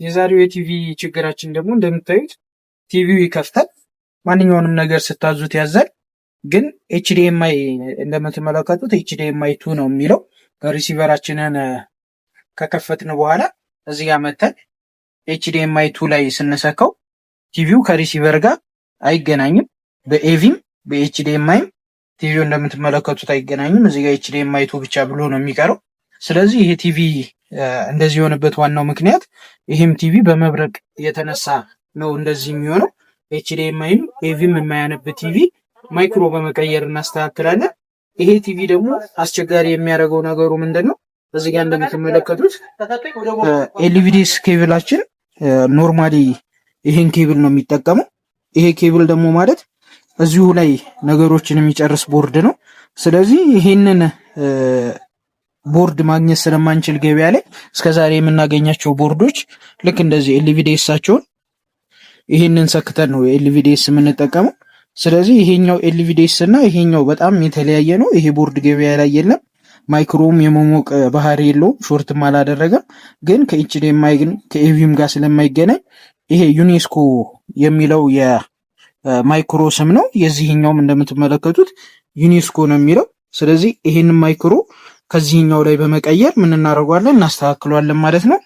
የዛሬው የቲቪ ችግራችን ደግሞ እንደምታዩት ቲቪው ይከፍታል። ማንኛውንም ነገር ስታዙት ያዛል። ግን ኤችዲኤምአይ እንደምትመለከቱት ኤችዲኤምአይ 2 ነው የሚለው። ሪሲቨራችንን ከከፈትን በኋላ እዚህ ጋር መተን ኤችዲኤምአይ 2 ላይ ስንሰካው ቲቪው ከሪሲቨር ጋር አይገናኝም። በኤቪም በኤችዲኤምአይም ቲቪው እንደምትመለከቱት አይገናኝም። እዚህ ጋር ኤችዲኤምአይ 2 ብቻ ብሎ ነው የሚቀረው። ስለዚህ ይሄ ቲቪ እንደዚህ የሆነበት ዋናው ምክንያት ይሄም ቲቪ በመብረቅ የተነሳ ነው እንደዚህ የሚሆነው። ኤችዲኤምአይም ኤቪም የማያነብ ቲቪ ማይክሮ በመቀየር እናስተካክላለን። ይሄ ቲቪ ደግሞ አስቸጋሪ የሚያደርገው ነገሩ ምንድነው? እዚህ ጋር እንደምትመለከቱት ኤልቪዲኤስ ኬብላችን ኖርማሊ ይሄን ኬብል ነው የሚጠቀመው። ይሄ ኬብል ደግሞ ማለት እዚሁ ላይ ነገሮችን የሚጨርስ ቦርድ ነው። ስለዚህ ይሄንን ቦርድ ማግኘት ስለማንችል ገበያ ላይ እስከዛሬ የምናገኛቸው ቦርዶች ልክ እንደዚህ ኤልቪዲኤሳቸውን ይሄንን ሰክተን ነው ኤልቪዲኤስ የምንጠቀመው። ስለዚህ ይሄኛው ኤልቪዲኤስ እና ይሄኛው በጣም የተለያየ ነው። ይሄ ቦርድ ገበያ ላይ የለም። ማይክሮም የመሞቅ ባህሪ የለውም፣ ሾርትም አላደረገም። ግን ከኤችዲኤምአይ ግን ከኤቪም ጋር ስለማይገናኝ ይሄ ዩኔስኮ የሚለው የማይክሮ ስም ነው። የዚህኛውም እንደምትመለከቱት ዩኔስኮ ነው የሚለው። ስለዚህ ይሄንን ማይክሮ ከዚህኛው ላይ በመቀየር ምን እናደርገዋለን? እናስተካክለዋለን ማለት ነው።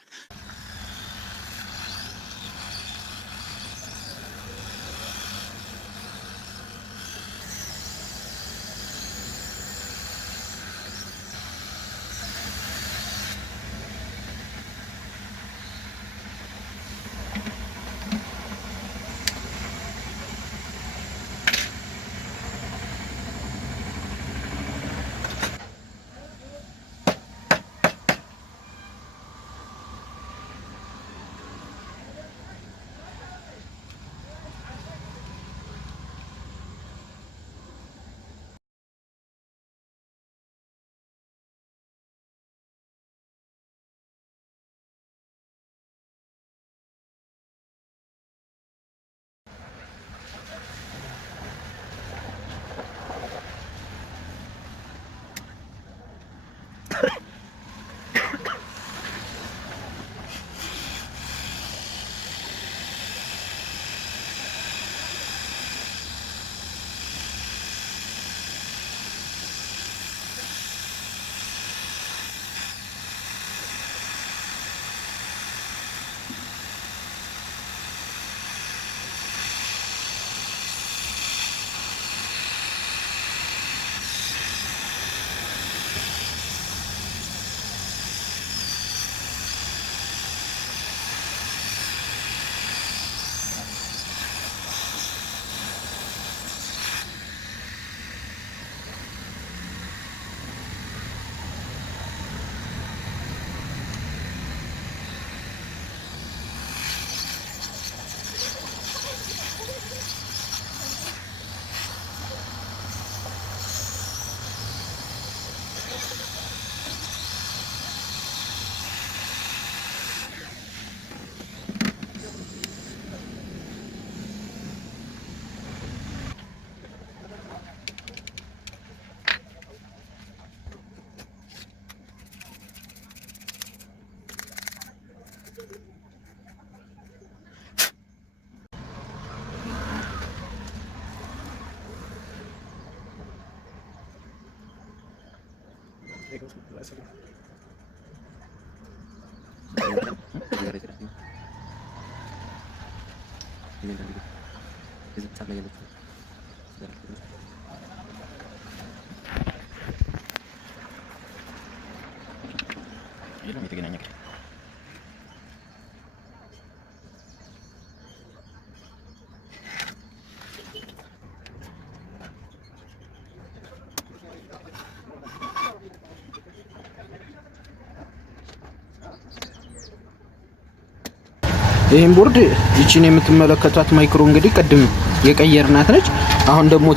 ይሄን ቦርድ ይቺን የምትመለከቷት ማይክሮ እንግዲህ ቅድም የቀየርናት ነች። አሁን ደግሞ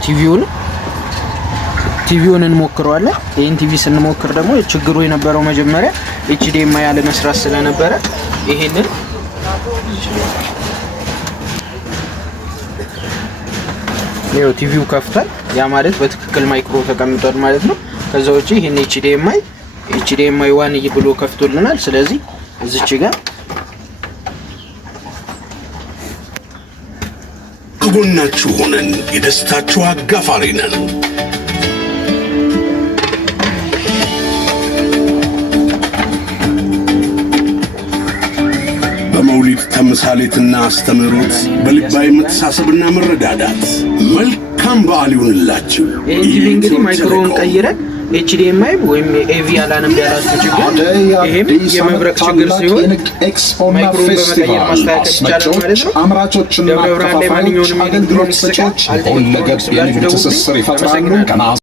ቲቪውን እንሞክረዋለን። ይሄን ቲቪ ስንሞክር ደግሞ ችግሩ የነበረው መጀመሪያ ኤችዲኤምአይ ያለ መስራት ስለነበረ ይሄንን ይሄው ቲቪው ከፍቷል። ያ ማለት በትክክል ማይክሮ ተቀምጧል ማለት ነው። ከዛ ውጪ ይሄን ኤችዲኤምአይ 1 ብሎ ከፍቶልናል። ስለዚህ እዚች ጋር ከጎናችሁ ሆነን የደስታችሁ አጋፋሪ ነን። በመውሊድ ተምሳሌትና አስተምህሮት በልባዊ መተሳሰብና መረዳዳት መልካም በዓል ይሁንላችሁ። እንግዲህ ማይክሮን ቀይረን HDMI ወይም AV አላንም ያላችሁ ችግር ይሄም የመብረቅ ችግር ሲሆን ማይክሮን በመቀየር ማስተካከል ይቻላል ማለት ነው። አምራቾችና ደብረ ብርሃን ላይ ማንኛውንም ኤሌክትሮኒክስ ዕቃ ሁለገብ የንግድ ትስስር ይፈጥራሉ።